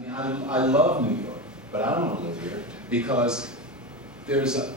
mean, I love New York, but I don't want to live here because there's a,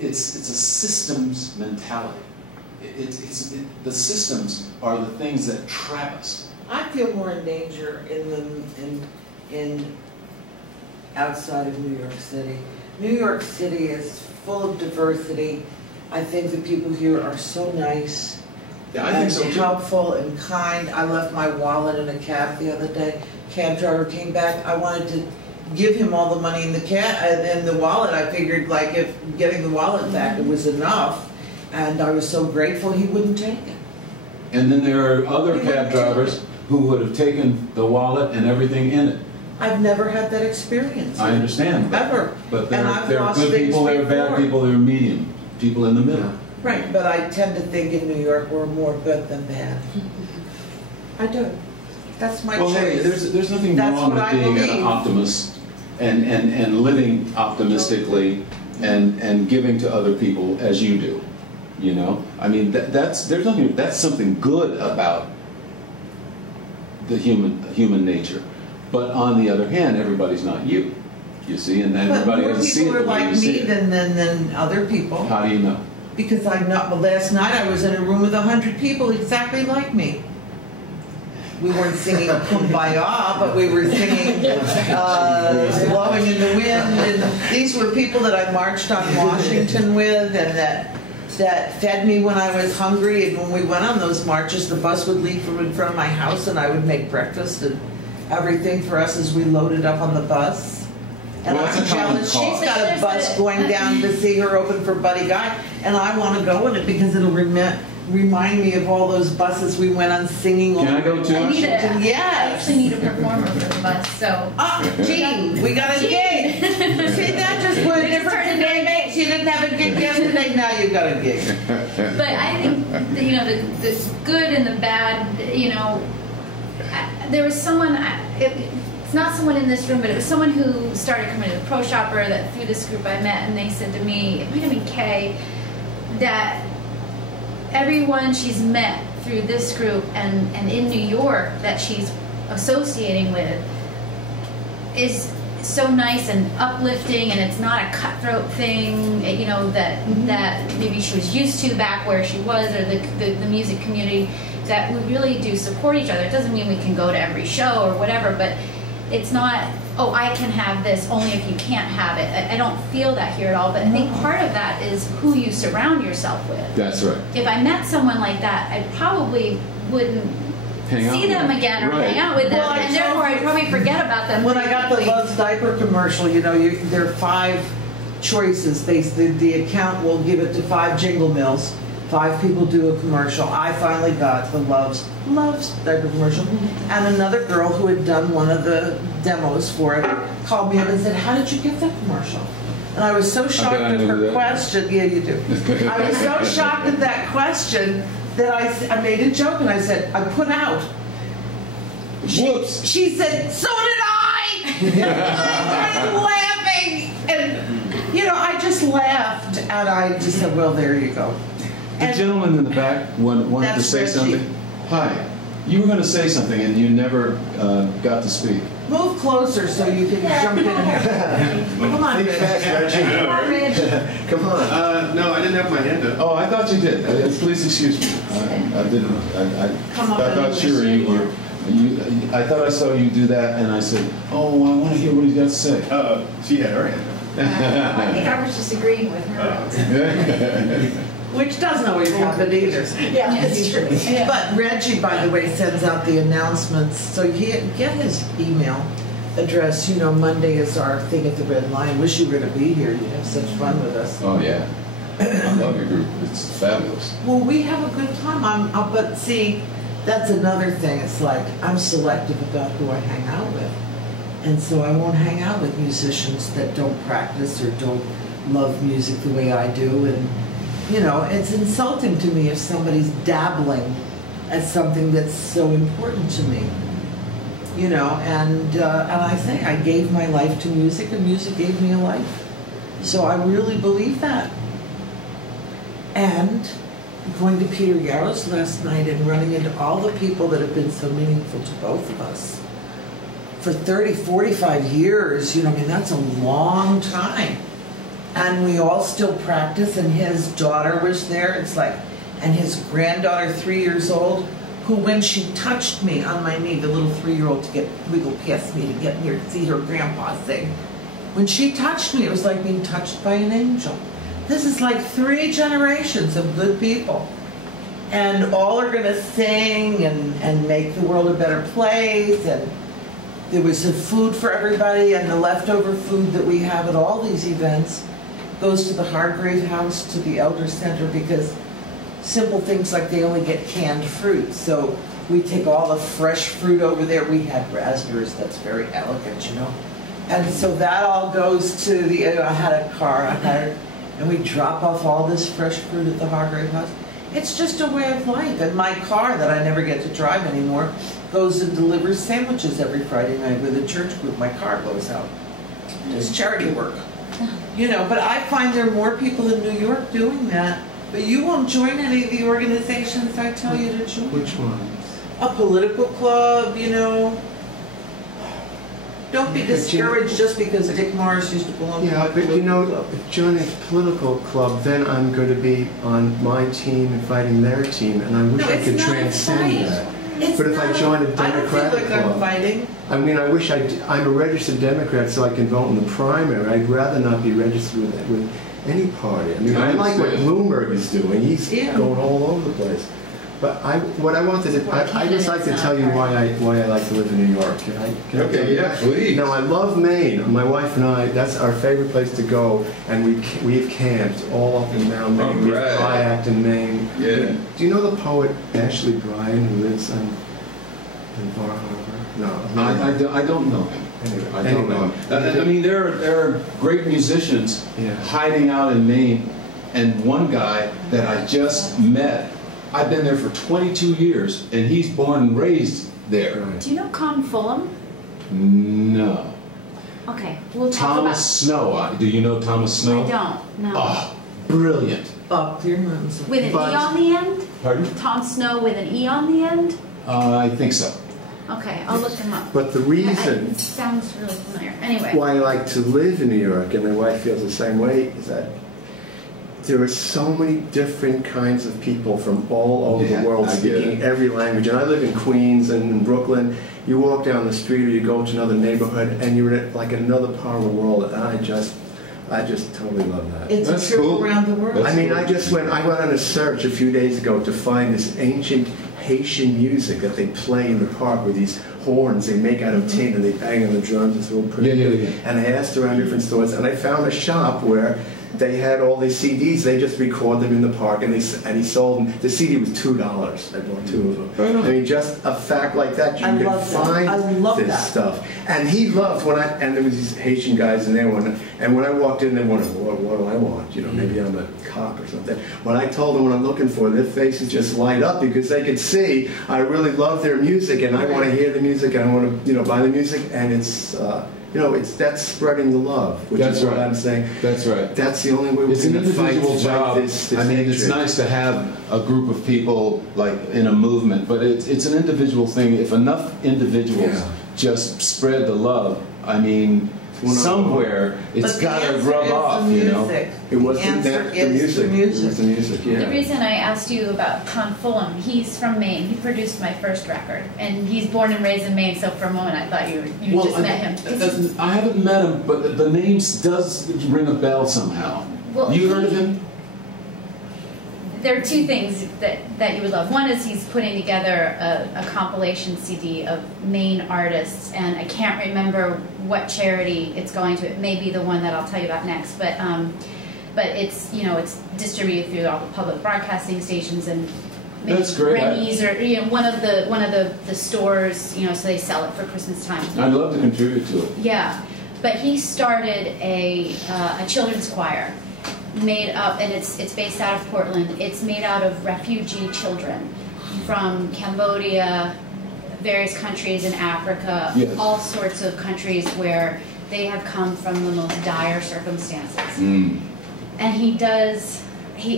it's a systems mentality. The systems are the things that trap us. I feel more in danger in outside of New York City. New York City is full of diversity. I think the people here are so nice. Yeah, I think so too. Helpful and kind. I left my wallet in a cab the other day. Cab driver came back. I wanted to give him all the money in the cab in the wallet. I figured, like, if getting the wallet back it was enough, and I was so grateful he wouldn't take it. And then there are other cab drivers who would have taken the wallet and everything in it. I've never had that experience. I understand. Ever. But there are good people, there are bad people, there are medium people in the middle. Right, but I tend to think in New York we're more good than bad. I do. That's my choice. Hey, there's nothing wrong with being an optimist and living optimistically and giving to other people as you do. You know, I mean that's something good about the human nature. But on the other hand, everybody's not you. You see, and everybody doesn't see it the way you see it. More people are like me than other people. How do you know? Because last night I was in a room with 100 people exactly like me. We weren't singing Kumbaya, but we were singing Blowing in the Wind. And these were people that I marched on Washington with and that fed me when I was hungry. And when we went on those marches, the bus would leave from in front of my house and I would make breakfast and everything for us as we loaded up on the bus. And I'm jealous. She's got a bus going down to see her open for Buddy Guy, and I want to go in it because it'll remind me of all those buses we went on singing. Can I go too? Yes. I actually need a performer for the bus, so. Gee, we got a gig. See, that just went different today. She didn't have a gig yesterday, now you've got a gig. But I think, that, you know, the good and the bad, you know, there was someone, it's not someone in this room, but it was someone who started coming to the Pro Shopper that through this group I met, and they said to me, it might have been Kay, that everyone she's met through this group and in New York that she's associating with is so nice and uplifting, and it's not a cutthroat thing, you know, that maybe she was used to back where she was, or the music community, that we really do support each other. It doesn't mean we can go to every show or whatever, but it's not, oh, I can have this only if you can't have it. I don't feel that here at all, but I think part of that is who you surround yourself with. That's right. If I met someone like that, I probably wouldn't see them again or hang out with them, and therefore I'd probably forget about them. When I got the Love's diaper commercial, you know, there are 5 choices. The account will give it to 5 jingle mills. 5 people do a commercial. I finally got the Love's diaper commercial. And another girl who had done one of the demos for it called me up and said, how did you get that commercial? And I was so shocked at her question. Yeah, you do. I was so shocked at that question that I made a joke and I said, I put out. Whoops. She said, so did I! I started laughing. And, you know, I just laughed and I just said, well, there you go. The gentleman in the back wanted to say something. Hi. You were going to say something and you never got to speak. Move closer so you can jump in. Come on, Reggie. Come on. No, I didn't have my hand up. Oh, I thought you did. Please excuse me. I didn't. I thought sure you were. I thought I saw you do that, and I said, "Oh, I want to hear what he's got to say." She had her hand up. I think I was just agreeing with her. Which doesn't always happen either. Yeah, that's true. Yeah. But Reggie, by the way, sends out the announcements. So you get his email address. You know, Monday is our thing at the Red Lion. Wish you were going to be here. You'd have such fun with us. Oh, yeah. I love your group. It's fabulous. Well, we have a good time. But see, that's another thing. It's like I'm selective about who I hang out with. And so I won't hang out with musicians that don't practice or don't love music the way I do. And you know, it's insulting to me if somebody's dabbling at something that's so important to me. You know, and I say I gave my life to music, and music gave me a life. So I really believe that. And going to Peter Yarrow's last night and running into all the people that have been so meaningful to both of us. for 30, 45 years, you know, I mean, that's a long time. And we all still practice, and his daughter was there. It's like, and his granddaughter, 3 years old, who when she touched me on my knee, the little 3-year-old to wiggle past me to get near to see her grandpa sing. When she touched me, it was like being touched by an angel. This is like 3 generations of good people. And all are gonna sing and make the world a better place. And there was some food for everybody, and the leftover food that we have at all these events goes to the Hargrave House, to the Elder Center, because simple things like they only get canned fruit. So we take all the fresh fruit over there. We had raspberries, that's very elegant, you know. And so that all goes to the, I had a car, and we drop off all this fresh fruit at the Hargrave House. It's just a way of life. And my car that I never get to drive anymore goes and delivers sandwiches every Friday night with a church group. My car goes out. Does charity work. You know, but I find there are more people in New York doing that. But you won't join any of the organizations I tell you to join. Which ones? A political club, you know. Don't be discouraged just because Dick Morris used to belong to a But political you know, club. if joining a political club, then I'm going to be on my team and fighting their team, and I wish I could transcend that. But if I join a Democratic I don't feel like club, I'm fighting. I mean, I wish I'm a registered Democrat so I can vote in the primary. I'd rather not be registered with any party. I mean, I like what Bloomberg is doing. He's going all over the place. But what I wanted to, I just like to tell you why I like to live in New York. Can I Okay, yeah, please. No, I love Maine. My wife and I, that's our favorite place to go, and we've camped all up and down Maine. All We've right. kayaked in Maine. Yeah. Do you know the poet Ashley Bryan who lives in Bar Harbor? No. I don't know him. Anyway, I don't know him. I mean, there are great musicians Yeah. hiding out in Maine, and one guy that I just met, I've been there for 22 years, and he's born and raised there. Right. Do you know Con Fulham? No. Okay, we'll talk Thomas Snow. Do you know Thomas Snow? about. I don't. No. Oh, brilliant. Bob Clearman's. With an But- E on the end? Pardon? Tom Snow with an E on the end? I think so. Okay, I'll look him up. But the reason It sounds really familiar. Anyway. why I like to live in New York, and my wife feels the same way, is that there are so many different kinds of people from all over Yeah, the world I get speaking it. every language. And I live in Queens and in Brooklyn. You walk down the street or you go to another neighborhood and you're in like another part of the world. And I just totally love that. It's That's a trip cool. around the world. That's I mean, cool. I went on a search a few days ago to find this ancient Haitian music that they play in the park with these horns they make out of tin and they bang on the drums. It's real pretty. Yeah. And I asked around different stores, and I found a shop where they had all these CDs. They just record them in the park, and he sold them. The CD was $2. I bought 2 of them. Right on. I mean, just a fact like that, you I can love that. find I love this that. stuff. And he loved and there was these Haitian guys in there, and when I walked in, they wondered, what do I want? You know, maybe I'm a cop or something. When I told them what I'm looking for, their faces just light up because they could see I really love their music, and I want to hear the music, and I want to, buy the music, and it's. That's spreading the love, which That's is what right. I'm saying. That's right. That's the only way we're It's an going to fight individual job. this I mean, it's hatred. nice to have a group of people like in a movement, but it's an individual thing. If enough individuals Yeah. just spread the love, I mean, somewhere it's But got the to answer rub is off, the you know. music. It was The answer the is music. the music. It was the music, yeah. The reason I asked you about Con Fulham, he's from Maine. He produced my first record, and he's born and raised in Maine. So for a moment, I thought you just met him. I haven't met him, but the name does ring a bell somehow. Well, You heard of him? There are 2 things that you would love. One is he's putting together a compilation CD of Maine artists, and I can't remember what charity it's going to. It may be the one that I'll tell you about next, but it's it's distributed through all the public broadcasting stations and maybe That's great. Rennie's or one of the stores, so they sell it for Christmas time. I'd love to contribute to it. Yeah, but he started a children's choir made up, and it's based out of Portland. It's made out of refugee children from Cambodia, various countries in Africa, Yes. all sorts of countries where they have come from the most dire circumstances. Mm. And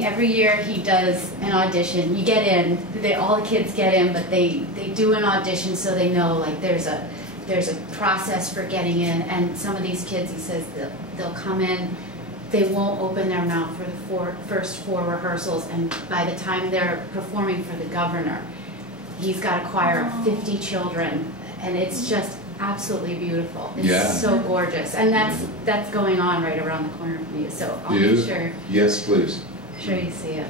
every year he does an audition. You get in, all the kids get in, but they do an audition so they know like there's a there's a process for getting in, and some of these kids, he says, they'll come in, they won't open their mouth for the first 4 rehearsals, and by the time they're performing for the governor, he's got a choir of 50 children, and it's just absolutely beautiful. It's so gorgeous, and that's going on right around the corner from you. So I'll make sure. Yes, please. Sure you see it.